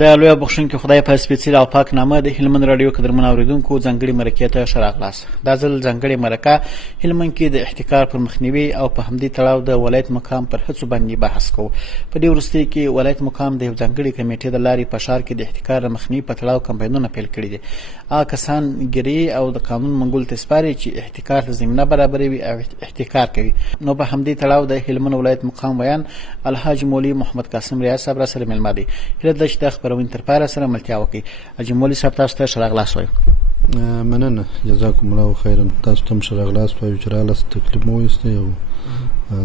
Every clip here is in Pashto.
د لوی بخښونکي خدای په سپېڅلي او پاک نامه د هلمند راډیو قدرمن اورېدونکو ځانګړې مرکې ته ښه راغلاست. دا ځل ځانګړې مرکه هلمند کې د احتکار پر مخنیوي او په همدې تړاو د ولایت مقام پر هڅو باندې بحث کوو. په دې وروستیو کې ولایت مقام د یو ځانګړې کمیټې د لارې په ښار کې د احتکار د مخنیوي په تړاو کمپاینونه پیل کړي دي. هغه کسان ګیرې او د قانون منګول ته سپاري چې احتکار ته زمینه برابروي او احتکار کوي. نو په همدې تړاو د هلمند ولایت مقام ویان الحاج مولوي محمد قاسم ریاض صاحب را سره مېلمه دی. هیله ده چې د خپرونې تر پایه سره ملتیا وکړي. حاجي مولوي صاحب تاسو ته ښه راغلاست وایم. مننه، جزاکم الله خیرا. تاسو ته هم ښه راغلاست وایو چې راغلاست، تکلیف مو وایستی او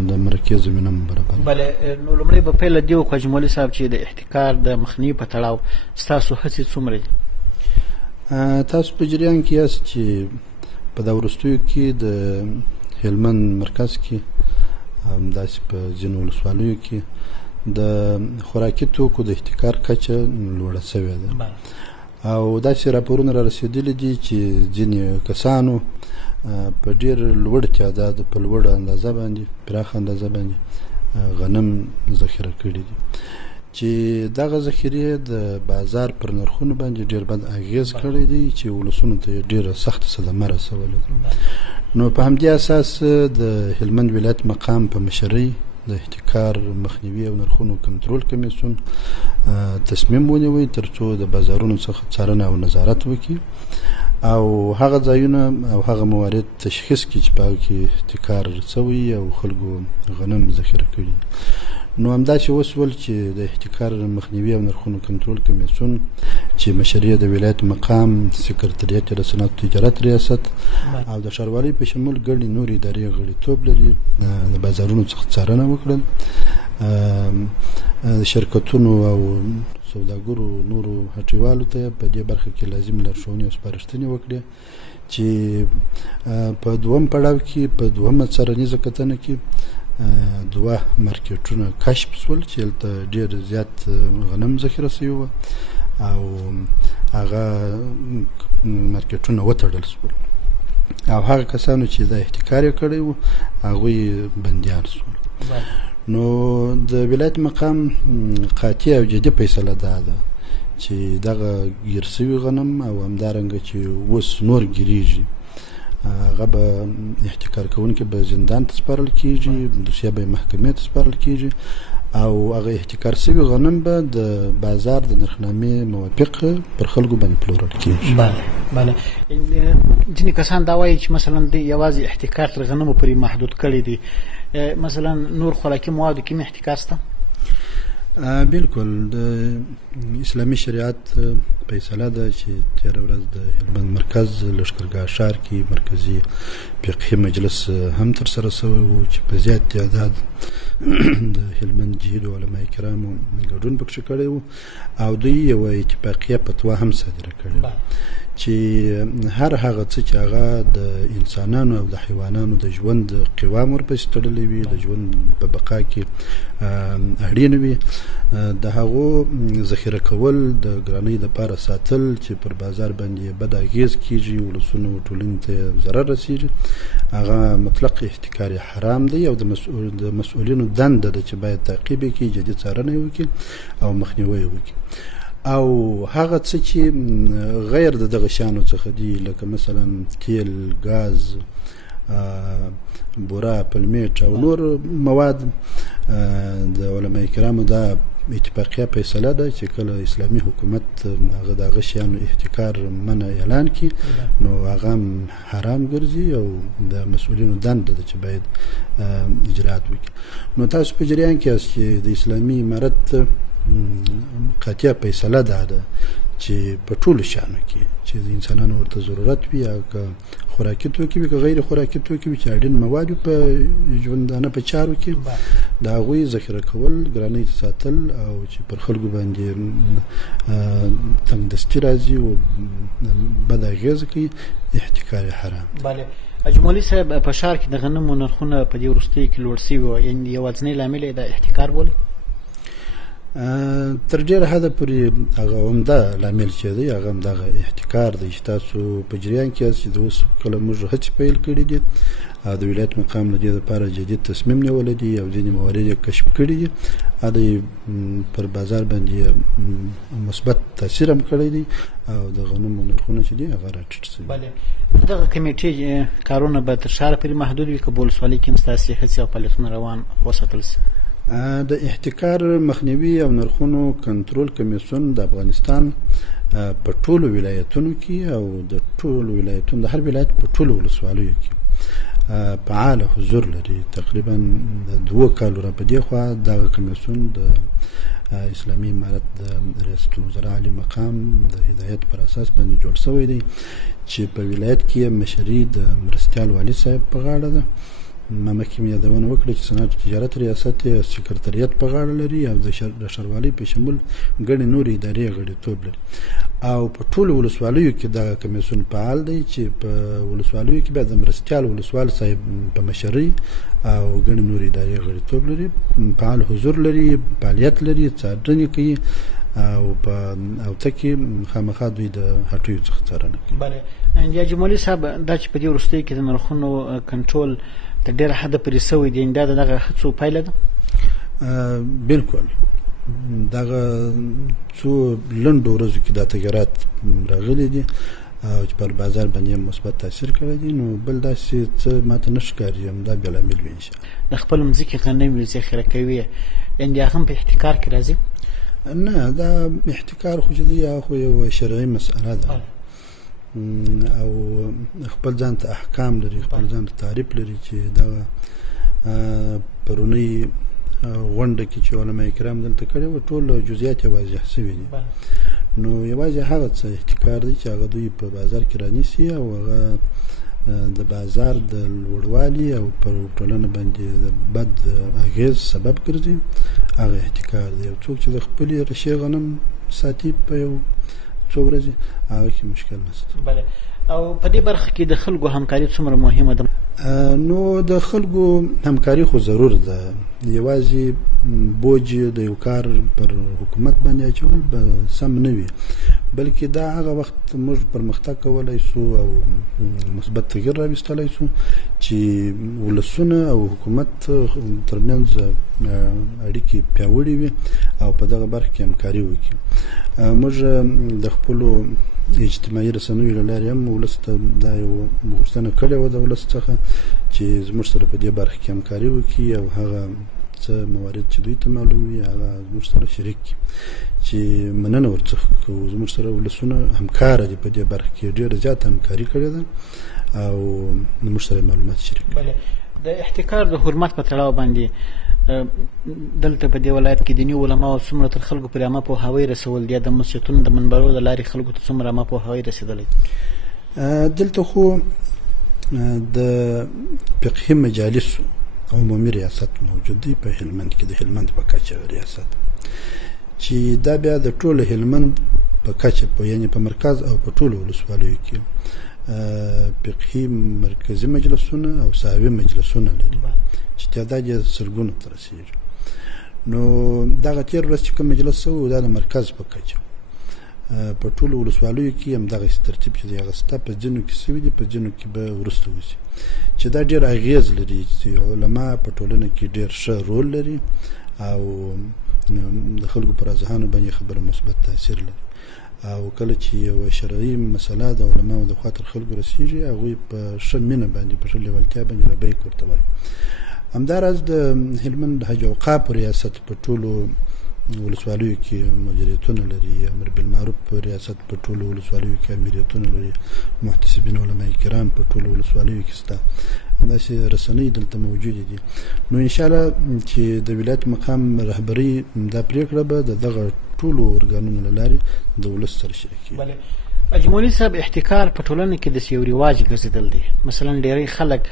د مرکې زمینه مو برابره. بله، نو لومړی به پیل له دې وکړو حاجي مولوي صاحب چې د احتکار د مخنیوي په تړاو ستاسو هڅې څومره دي؟ تاسو په جریان کې یاست چې په دا وروستیو کې د هلمند مرکز کې همداسې په ځینو ولسوالیو کې د خوراکي توکو د احتکار کچه لوړه شوې ده او داسې راپورونه را رسېدلي دي چې ځینې کسانو په ډېر لوړ تعداد په لوړه اندازه باندې پراخه اندازه باندې غنم ذخیره کړي دي چې دغه ذخیرې د بازار پر نرخونو باندې ډېر بد اغېز کړی دی چې ولسونو ته ډېره سخته صدمه رسولې ده. نو په همدې اساس د هلمند ولایت مقام په مشرۍ د احتکار مخنیوي او نرخونو کنټرول کمیسیون تصمیم ونیوی ترڅو د بازارونو څخه څارنه او نظارت وکړي او هغه ځایونه او هغه موارد تشخیص کړي چې په هغه کې احتکار شوی او خلکو غنم ذخیره کړي. نو همداسې وسول چې د احتکار مخنیوي او نرخونو کنټرول کمیسیون چې مشري د ولایت مقام سکرټریات د صنعت تجارت ریاست او د ښاروالۍ په شمول ګڼې نورې ادارې غړیتوب لري د بازارونو څخه څارنه وکړل. شرکتونو او سوداګرو نورو هټیوالو ته په دې برخه کې لازم لارښوونې او سپارښتنې وکړي چې په دویم پړاو کې په دویمه څارنیزه کتنه کې دوه مارکیټونه کشف شول چې هلته ډېر زیات غنم ذخیره شوي وو او هغه مارکیټونه وتړل شول او هغه کسانو چې دا احتکار یې کړی وو هغوی بندیان شول. نو د ولایت مقام قاطع او جدي فیصله دا ده چې دغه ګیر شوي غنم او همدارنګه چې اوس نور ګیریږي هغه به احتکار کوونکي به زندان ته سپارل کېږي، دوسیه به یې محکمې ته سپارل کېږي او هغه احتکار شوي غنم به د بازار د نرخنامې موافق پر خلکو باندې پلورل کېږي. بله ځینې کسان دا وایي چې مثلا یوازې احتکار تر غنمو پورې محدود کړی دی، مثلا نور خوراکي موادو کې هم احتکار شته؟ بالکل، د اسلامي شریعت فیصله ده چې تېره ورځ د هلمند مرکز لښکرګاه ښار کې مرکزي فقهي مجلس هم ترسره شوی و چې په زیات تعداد د هلمند جهیلو علمای کرامو ګډون پکښې کړی و او دوی یوه اتفاقیه فتوا هم صادره کړې وه چې هر هغه څه چې هغه د انسانانو او د حیوانانو د ژوند قوام ورپسې تړلی وي، د ژوند په بقا کې اړین وي، د هغو ذخیره کول د ګرانۍ دپاره ساتل چې پر بازار باندې بد اغېز کېږي، ولسونو ټولنې ته ضرر رسېږي، هغه مطلق احتکار حرام دی او د مسؤلینو دنده ده چې باید تعقیب یې کړي، جدي څارنه یې وکړي او مخنیوی یې وکړي. او هغه څه چې غیر د دغه شیانو څخه دي لکه مثلا تیل، ګاز، بوره، پلمیټ او نور مواد، د علمای کرامو دا اتفاقیه فیصله ده چې کله اسلامي حکومت هغه د هغه شیانو احتکار منع اعلان کړي نو هغه حرام ګرځي او د مسؤلینو دنده ده چې باید اجرات وکړي. نو تاسو په جریان کې یاست چې د اسلامي امارت قاطع فیصله ده چې په ټولو شیانو کې چې د انسانانو ورته ضرورت وي او که خوراکي توکي وي که غیر خوراکي توکي وي چې اړین مواد په ژوندانه په چارو کې د هغوی ذخیره کول، ګرانۍ ساتل او چې پر خلکو باندې تنګدستي راځي او بد اغېزه کوي، احتکار حرام. بله حاجي مولوي صاحب، په ښار کې د غنمو نرخونه په دې وروستیو کې لوړ شوي وو، یعنې یوازینی لامل یې د احتکار بولي؟ تر ډېره حده پورې هغه عمده لامل چې دی هغه هم دغه احتکار دی چې تاسو په جریان کې یاست چې د اوس کله موږ هڅې پیل کړي دي د ولایت مقام له دې لپاره جدي تصمیم نیولی دی او ځینې موارد یې کشف کړي دي، دا پر بازار باندې مثبت تاثیر هم کړی دی او د غنمو نرخونه چې دي هغه راټیټ شوي. بله دغه کمیټې کارونه به تر شهر پورې محدود وي که په ولسوالۍ کې هم ستاسې هڅې او فعالیتونه روان وساتل شي؟ د احتکار مخنیوي او نرخونو کنټرول کمیسیون د افغانستان په ټولو ولایتونو کې او د ټولو ولایتونو د هر ولایت په ټولو ولسوالیو کې فعال حضور لري. تقریبا د 2 کالو را په دې خوا دغه کمیسیون د اسلامي امارت د ریاست الوزرا عالی مقام د هدایت پر اساس باندې جوړ شوی دی چې په ولایت کې مشري د مرستیال والي صاحب په غاړه ده. مخکې مې یادونه وکړه چې صنعت او تجارت ریاست یې سکرټریت په غاړه لري او د ښاروالۍ په شمول ګڼې نورې ادارې غړیتوب لري او په ټولو ولسوالیو کې دغه کمیسیون فعال دی چې په ولسوالیو کې بیا د مرستیال ولسوال صاحب په مشرۍ او ګڼې نورې ادارې غړیتوب لري، فعال حضور لري، فعالیت لري، څارنې کوي او تکي خامخا دوی د هټیو څخه څارنه کوي. بله یا جمهوري صاحب دا چې په دې وروستیو کې د نرخونو کنټرول تر ډېره حده پورې سوی دی دا د دغه هڅو پایله ده؟ بالکل دغه څو لنډو ورځو کې دا تغیرات راغلي دي او چې پر بازار باندې مثبت تاثیر کړی دی. نو بل داسې څه ماته نه ښکاري همدا بیا لامل وي انشاءالله. د خپل مځکې غنم ذخیره کوي یعنې هغه هم په احتکار کې راځي؟ نه دا احتکار خو چې دی خو یو شرعي مسئله ده او خپل ځان ته احکام لري، خپل ځان ته تعریف لري چې دا پرونی غونډه کې چې علماء کرام دلته کړي و ټول جزئیات یې واضح شوي دي. نو یوازې هغه څه احتکار دی چې هغه دوی په بازار کې رانیسي او هغه د بازار د لوړوالي او پر ټولنه باندې د بد اغیز سبب ګرځي، هغه احتکار دی. او څوک چې د خپلې رشې غنم ساتي په یو څو ورځې هغه کې مشکل نشته. بله او په دې برخه کې د خلکو همکاري څومره مهمه ده؟ نو د خلکو همکاري خو ضرور ده. یوازې بوج د یو کار پر حکومت باندې اچول به سم نه وي، بلکې دا هغه وخت موږ پرمختګ کولای سو او مثبت تغیر راوستلای سو چې ولسونه او حکومت ترمنځ اړیکې پیاوړې وي او په دغه برخه کې همکاري وکړي. موږ د خپلو اجتماعي رسنیو له لارې هم ولس ته دا یو غوښتنه کړې وه د ولس څخه چې زموږ سره په دې برخه کې همکاري وکړي او هغه څه موارد چې دوی ته معلوم وي هغه زموږ سره شریک کړي، چې مننه ورڅخه کوو. زموږ سره ولسونه همکاره دي، په دې برخه کې ډېره زیاته همکاري کړې ده او زموږ سره معلومات شریک کړي. بله د احتکار د حرمت په تړاو باندې دلته په دې ولایت کې دیني علماو څومره تر خلکو پورې عامه پوهاوی رسول دي؟ د مسجدونو د منبرو د لارې خلکو ته څومره عامه پوهاوی رسېدلی؟ دلته خو د فقهي مجالسو عمومي ریاست موجود دی په هلمند کې، د هلمند په کچه ریاست چې دا بیا د ټول هلمند په کچه په یعنی په مرکز او په ټولو ولسوالیو کې فقهي مرکزي مجلسونه او ساوي مجلسونه لري چې تعداد یې سرګونو ته رسېږي. نو دغه تېر ورځ چې کوم مجلس شوی دا د مرکز په کچه په ټولو ولسوالیو کې همدغه ترتیب چې دی هغه شته، په ځینو کې شوي دي، په ځینو کې به وروسته وشي، چې دا ډېر اغېز لري چې علما په ټولنه کې ډېر ښه رول لري او د خلکو پر اذهانو باندې خبره مثبت تاثیر لري. او کله چې یو شرعي مسله د علماو د خوا تر خلکو رسېږي هغوی په ښه مینه باندې په ښه لیوالتیا باندې لبیک ورته وایي. همداراز د هلمند حج اوقاف ریاست په ټولو ولسوالیو کې مدیریتونه لري، امر بالمعروف په ریاست په ټولو ولسوالیو کې امریتونه لري، محتسبین علماء کرام په ټولو ولسوالیو کې شته، همداسې رسنۍ دلته موجودې دي. نو انشاءالله چې د ولایت مقام رهبري دا پرېکړه به د دغه ټولو ارګانونو له لارې د ولس سره شریکېږي. بله اجمالي صاحب احتکار په ټولنه کې داسې یو رواج ګرځېدل دی، مثلا ډېری خلک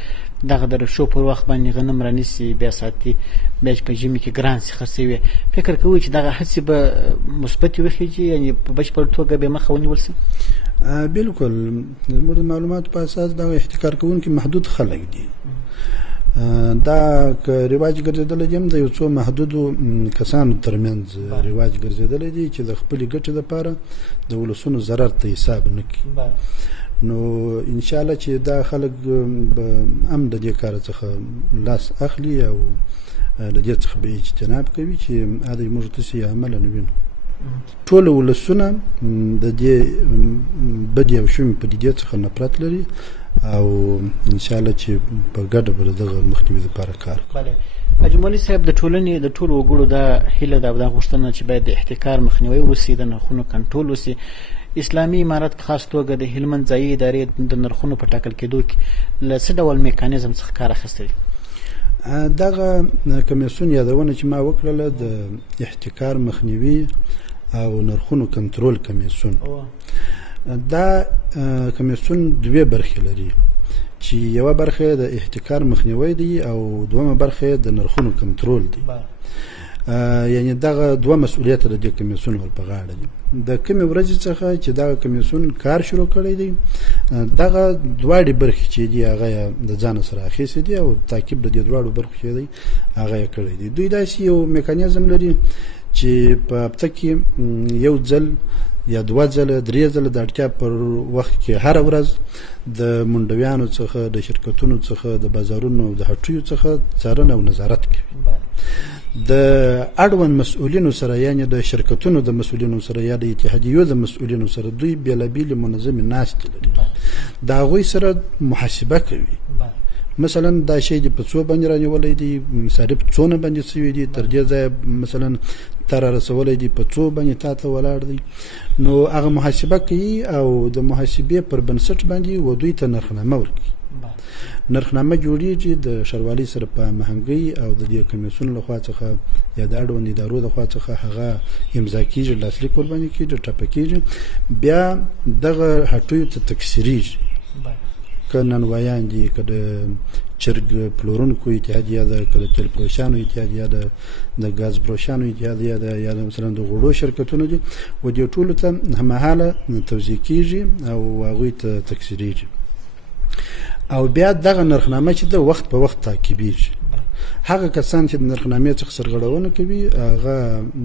دغه د رشو پر وخت باندې غنم رانیسي بیا ساتي بیا چې په ژمي کې ګران سي خرڅوي. فکر کوئ چې دغه هڅې به مثبتې وخیږي یعنې په بشپړ توګه به مخه ونیول سي؟ بالکل زموږ د معلوماتو په اساس دغه احتکار کوونکي محدود خلک دي. دا که رواج ګرځېدلی دی هم د یو څو محدودو کسانو ترمنځ رواج ګرځېدلی دی چې د خپلې ګټې دپاره د ولسونو ضرر ته حساب نه کړي. نو انشاءالله چې دا خلک به هم د دې کار څخه لاس اخلي او د دې څخه به اجتناب کوي چې هدی موږ تاسې عمله نه وینو. ټول ولسونه د دې بدې او شومې پدیدې څخه نفرت لري او ان شاء الله چې په ګډه به دغه مخنیوي لپاره کار کوو. بله حاجي مولوي صاحب د ټولنې د ټولو وګړو دا هیله ده او دا غوښتنه چې باید د احتکار مخنیوی وسي، د نرخونو کنټرول وسي. اسلامي امارت په خاص توګه د هلمند ځایي ادارې د نرخونو په ټاکل کېدو کې له څه ډول میکانیزم څخه کار اخیستی؟ دغه کمیسیون یادونه چې ما وکړله د احتکار مخنیوي او نرخونو کنټرول کمیسیون، دا کمیسیون دوه برخې لري چې یوه برخه د احتکار مخنیوی دی او دویمه برخه د نرخونو کنټرول دی. یعنی دغه دوه مسؤلیت د دې کمیسیون ور په غاړه دي. د کومې ورځې څخه چې دغه کمیسیون کار شروع کړی دی، دغه دواړې برخې چې دي هغه د ځان سره اخیستې دي او تعقیب د دې دواړو برخو چې دی هغه یې کړی دی. دوی داسې یو میکانیزم لري چې په هفته کې یو ځل یا دوه ځله درې ځله د اړتیا پر وخت کې هره ورځ د منډویانو څخه، د شرکتونو څخه، د بازارونو د هټیو څخه څارنه او نظارت کوي. د اړوند مسؤلینو سره، یعنی د شرکتونو د مسؤلینو سره یا د اتحادیو د مسؤلینو سره دوی بیلابیل منظمې ناستې لري. د هغوی سره محاسبه کوي. مثلا دا شی د په څو باندې رانیولای دی، مصارف څونه باندې سوي دي، تر دې ځای مثلا تر رسولای دی په څو باندې تاته ولاړ دی. نو هغه محاسبه کوي او د محاسبې پر بنسټ باندې و دوی ته نرخنامه ورکوي. نرخنامه جوړیږي د ښاروالۍ سره په هماهنګۍ او د دې کمیسیون لخوا څخه یا د اړوند ادارو لخوا څخه هغه امضا کیږي، لاسلیک ورباندې کیږي، ټاپه کیږي، بیا دغه هټیو ته تکثیریږي. که نانوایان دي، که د چرګ پلورونکو اتحادیه ده، که د تیل فروشانو اتحادیه ده، د ګاز فروشانو اتحادیه ده، یا مثلا د غوړو شرکتونو دي، و دې ټولو ته هممهاله توزیع کیږي او هغوی ته تکثیریږي. او بیا دغه نرخنامه چې د وخت په وخت تعقیبیږي. هغه کسان چې د نرخنامې څخه سرغړونه کوي هغه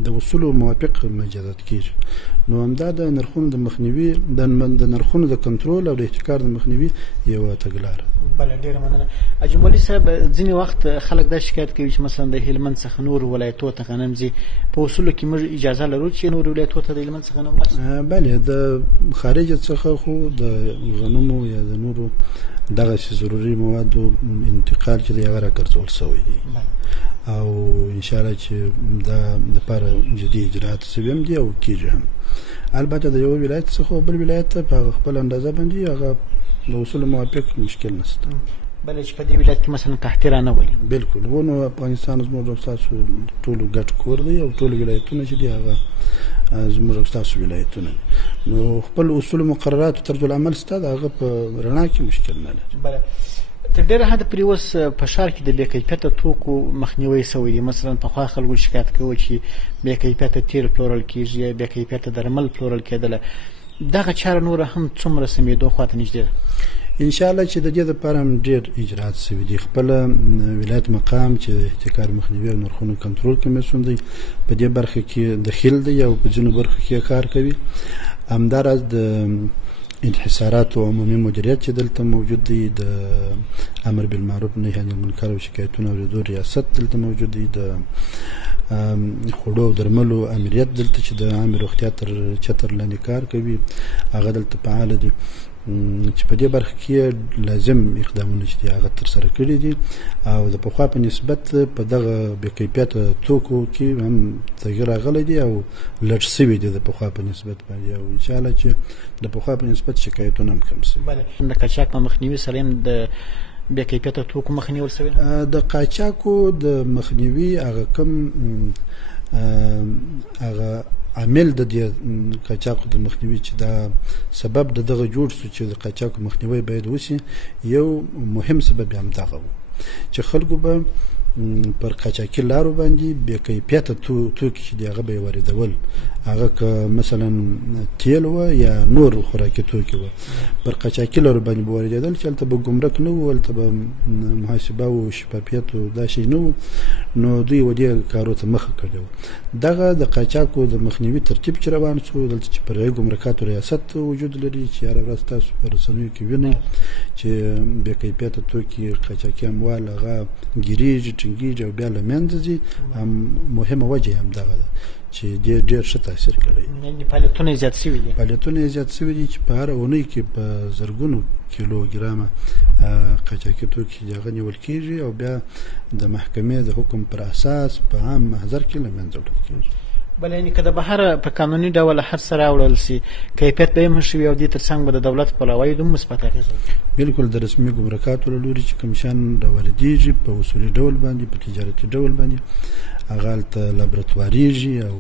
د اصولو موافق مجازات کیږي. نو همدا د نرخونو د مخنیوي، د نرخونو د کنټرول او د احتکار د مخنیوي یوه تګلاره. بله ډېره مننه. حاجي مولوي صاحب، ځینې وخت خلک دا شکایت کوي چې مثلا د هلمند څخه نور ولایتو ته غنم ځي. په اصولو کې موږ اجازه لرو چې نور ولایتو ته د هلمند څخه غنم ورسي؟ بله، د خارج څخه خو د غنمو یا د نورو دغه ضروري موادو انتقال چې دی هغه راګرځول شوی دی او ان شاء الله چې دا د لپاره جدي اجراءات شوي هم دي او کېږي هم. البته د یو ولایت څخه بل ولایت ته په خپل اندازه باندې هغه د اصول موافق مشکل نشته. بله چې په دې ولایت کې مثلا قحطي رانولي. بالکل، ونو افغانستان زموږ او ستاسو ټولو ګډ کور دی او ټول ولایتونه چې دي هغه زموږ او ستاسو ولایتونه دي. نو خپل اصول مقررات او طرز العمل ستاسو هغه په رڼا کې مشکل نه لري. بله تر ډېره حده پورې اوس په ښار کې د بې کیفیته توکو مخنیوی شوی دی. مثلا پخوا خلکو شکایت کوي چې بې کیفیته تیل پلورل کېږي یا بې کیفیته درمل پلورل کېدله. دغه چاره نوره هم څومره سمېدو خواته نږدې ده؟ ان شاء الله چې د دې لپاره هم ډېر اجراءات شوي دي. خپل ولایت مقام چې احتکار مخنیوي او نرخونو کنټرول کمیسیون دی په دې برخه کې دخیل دی او په ځینو برخو کې کار کوي. همداراز د انحصارات او عمومي مدیریت چې دلته موجود دی، د امر بالمعروف نهي عن المنکر او شکایتونو اوریدو ریاست دلته موجود دی، د خوړو او درملو امریت دلته چې د عامه روغتیا تر چتر لاندې کار کوي هغه دلته فعال دي. چې په دې برخه کې لازم اقدامونه چې هغه تر سره کړي دي او د پخوا په نسبت په دغه بې کیفیته توکو کې هم تغیر راغلی دی او لږ شوي دي د پخوا په نسبت باندې او ان شاء الله چې د پخوا په نسبت شکایتونه هم کم شوي. بله د قاچاق په مخنیوي سره هم د بې کیفیته توکو مخه نیول شوې؟ د قاچاقو د مخنیوي هغه کم هغه عامل د دې قاچاق د مخنیوي چې دا سبب د دغه جوړ شو چې د قاچاق مخنیوي باید وشي، یو مهم سبب هم دغه و چې خلکو به پر قاچاقي لارو باندې بې کیفیته توکي چې هغه به واردول، هغه که مثلا تیل و یا نور خوراکي توکي و پر قاچاقي لارو باندې به واردېدل چې هلته به ګمرک نه و، هلته به محاسبه او شفافیت او دا شی نه و. نو دوی و دې کارو ته مخه کړې وه. دغه د قاچاقو د مخنیوي ترتیب چې روان شو دلته چې پر ګمرکاتو ریاست وجود لري چې هره ورځ تاسو په رسنیو کې وینئ چې بې کیفیته توکي قاچاقي اموال هغه ګیریږي ټینګېږي او بیا له منځه ځي. مهمه وجه هم دغه ده چې ډېر ښه تاثیر کړی یعنې فعالیتونه یې زیات شوي دي. فعالیتونه یې زیات شوي دي چې په هره اونۍ کې په زرګونو کیلوګرامه قاچاقي توکي هغه نیول کېږي او بیا د محکمې د حکم پر اساس په عام محضر کې له منځه وړل کېږي. بله یعنې که د بهر په قانوني ډول هر څه راوړل سي کیفیت به یې هم ښه وي او دې تر څنګ به د دولت په عوایدو هم مثبت اغېز وکړي. بالکل د رسمي ګمرکاتو له لوري چې کوم شیان راواردېږي په اصولي ډول باندې په تجارتي ډول باندې هغه هلته لابراتوارېږي او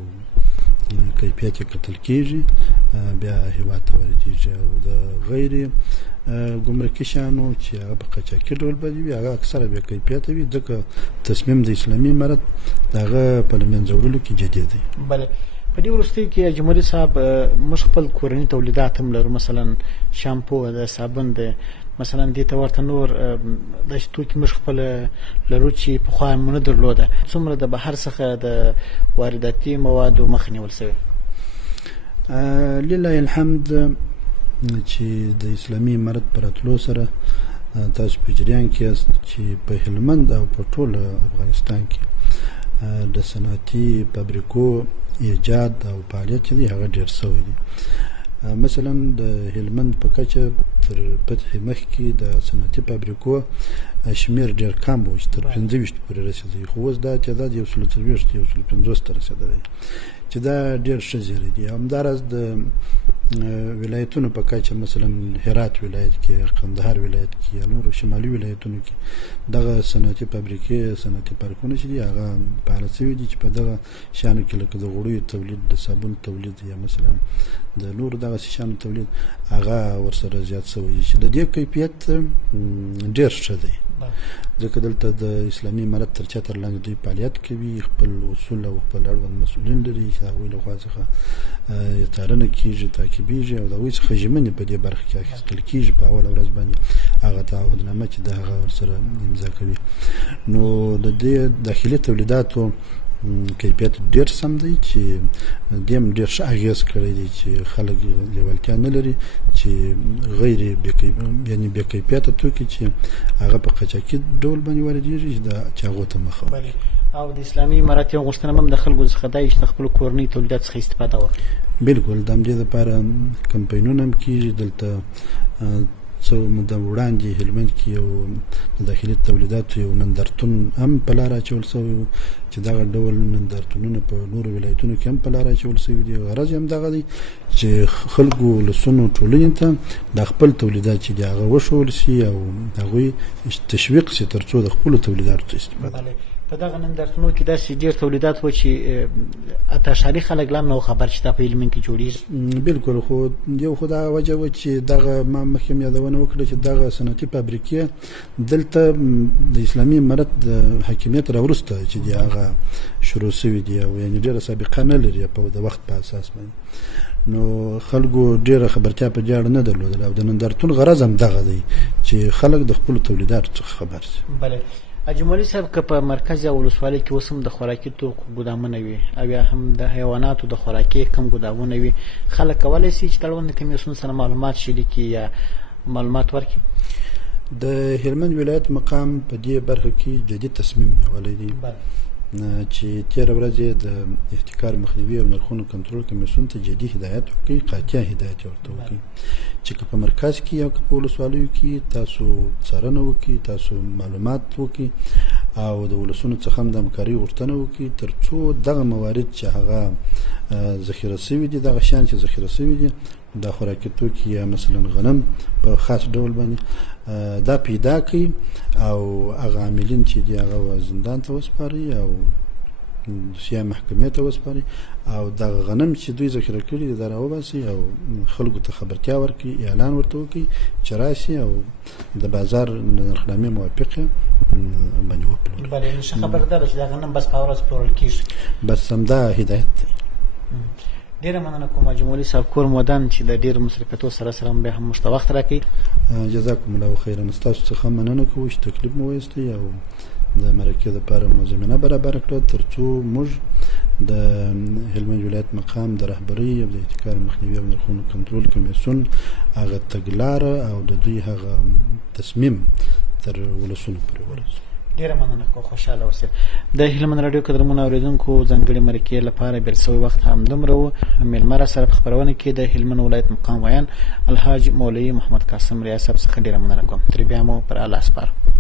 کیفیت یې کتل کېږي بیا هېواد ته واردېږي او د غیر ګمرکي شیانو چې هغه په قاچاقي ډول باندې وي هغه اکثره بې کیفیته وي ځکه تصمیم د اسلامي امارت د هغه په له منځه وړلو کې جدي دی. بله په دې وروستیو کې جمهوري صاحب موږ خپل کورني تولیدات هم لرو مثلا شامپو د صابون د مثلا دې ته ورته نور داسې توکي موږ خپله لرو چې پخوا مو نه درلوده. څومره د بهر څخه د وارداتي موادو مخه نیول شوې؟ لله الحمد چې د اسلامي امارت په راتلو سره تاسو په جریان کې یاست چې په هلمند او په ټول افغانستان کې د صنعتي فابریکو ایجاد او فعالیت چې دی هغه ډېر شوی دی. مثلا د هلمند په کچه تر فتح مخکې د صنعتي فابریکو شمیر ډېر کم و چې تر 25 پورې رسېدی خو اوس دا تعداد 140 150 ته رسېدلی چې دا ډېر ښه زیری دی. همداراز د ولایتونو په کچه مثلا هرات ولایت کې قندهار ولایت کې یا نورو شمالي ولایتونو کې دغه صنعتي فابریکې صنعتي پارکونه چې دي هغه فعال شوي دي چې په دغه شیانو کې لکه د غوړیو تولید د صابون تولید یا مثلا د نورو دغه شیانو تولید هغه ورسره زیات شوی دي چې د دې کیفیت ډېر ښه دی ځکه دلته د اسلامي امارت تر چتر لاندې دوی فعالیت کوي خپل اصول او خپل اړوند مسؤلین لري چې هغوی له خوا څخه څارنه کېږي تعقیبېږي او د هغوی څخه ژمنې په دې برخه کې اخیستل کېږي په اوله ورځ باندې هغه تعهدنامه چې د هغه ورسره امضا کوي. نو د دې داخلي تولیداتو کیفیت ډېر سم دی چې دې هم ډېر ښه اغېز کړی دی چې خلک لیوالتیا نه لري چې غیر یعنې بې کیفیته توکي چې هغه په قاچاقي ډول باندې واردېږي چې هغو ته مخه وکړي. او د اسلامي امارت یو غوښتنه هم د خلکو څخه دا چې د خپلو کورنۍ تولیدات څخه استفاده وکړي. بالکل د همدې دپاره کمپینونه هم کېږي. دلته څو موده وړاندې هلمند کې یو د داخلي تولیداتو یو نندارتون هم په لاره اچول شوی و چې دغه ډول نندارتونونه په نورو ولایتونو کې هم په لاره اچول شوي دي. غرض یې هم دغه دی چې خلکو ولسونو ټولنې ته د خپل تولیدات چې دي هغه وښول شي او هغوی تشویق شي تر څو د خپلو تولیداتو استفاده. په دغه نندارتونو کې داسې ډېر تولیدات و چې حتی ښاري خلک لا هم نه خبر چې دا په هلمند کې جوړېږي. بالکل خو یو خو دا وجه و چې دغه ما مخکې هم یادونه وکړه چې دغه صنعتي فابریکې دلته د اسلامي امارت د حاکمیت راوروسته چې دی هغه شروع شوي دي او یعنې ډېره سابقه نه لري په د وخت په اساس باندې. نو خلکو ډېره خبرتیا په دې اړه نه درلودله او د نندارتون غرض هم دغه دی چې خلک د خپلو تولیداتو څخه خبر شي. بله جمهوري صاحب که په مرکز یا ولسوالۍ کې اوس هم د خوراکي توکو ګودامونه وي او یا هم د حیواناتو د خوراکي کم ګودامونه وي خلک کولی شي چې د اړوند کمیسیون سره معلومات شریکي یا معلومات ورکړي؟ د هلمند ولایت مقام په دې برخه کې جدي تصمیم نیولی دی چې تېره ورځ یې د احتکار مخنیوي او نرخونو کنټرول کمیسیون ته جدي هدایت وکړي قاطع هدایت ورته وکړي چې که په مرکز کې یا که په ولسوالیو کې تاسو څارنه وکړي تاسو معلومات وکړي او د ولسونو څخه هم د همکارۍ غوښتنه وکړي تر څو دغه موارد چې هغه ذخیره شوي دي دغه شیان چې ذخیره شوي دي د خوراکي توکي یا مثلا غنم په خاص ډول باندې دا پیدا کړي او هغه عاملین چې دي هغه زندان ته وسپاري او سیاه محکمې ته وسپاري او دغه غنم چې دوی ذخیره کړي دي دا راوباسي او خلکو ته خبرتیا ورکړي اعلان ورته وکړي چې راشي او د بازار نرخنامې موافق باندې وپلوري. بله ښه خبره دا ده چې دا غنم بس په ورځ پلورل کېږي. بس همدا هدایت دی. ډیره مننه کوم جمهوري صاحب کور مودان چې د ډیر مصرفاتو سره سره به هم مشت وخت راکړي. جزاکم الله خیرا. تاسو څخه مننه کوم چې تکلیف مو وایستئ او د مرکې لپاره مو زمینه برابر کړه ترڅو موږ د هلمند ولایت مقام د رهبرۍ او د احتکار مخنیوي او نرخونو کنټرول کمیسیون هغه تګلاره او د دوی هغه تصمیم تر ولسونو پورې ورسوو. ډیره مننه کوم خوشاله اوسئ د هلمند رادیو قدرمن اوریدونکو ځانګړي مرکې لپاره بیل سوی وخت هم دومره و میلمه را سره په خپرونه کې د هلمند ولایت مقام ویان الحاج مولوي محمد قاسم ریاض صاحب څخه ډیره مننه کوم تر بیا مو پر الله سپارم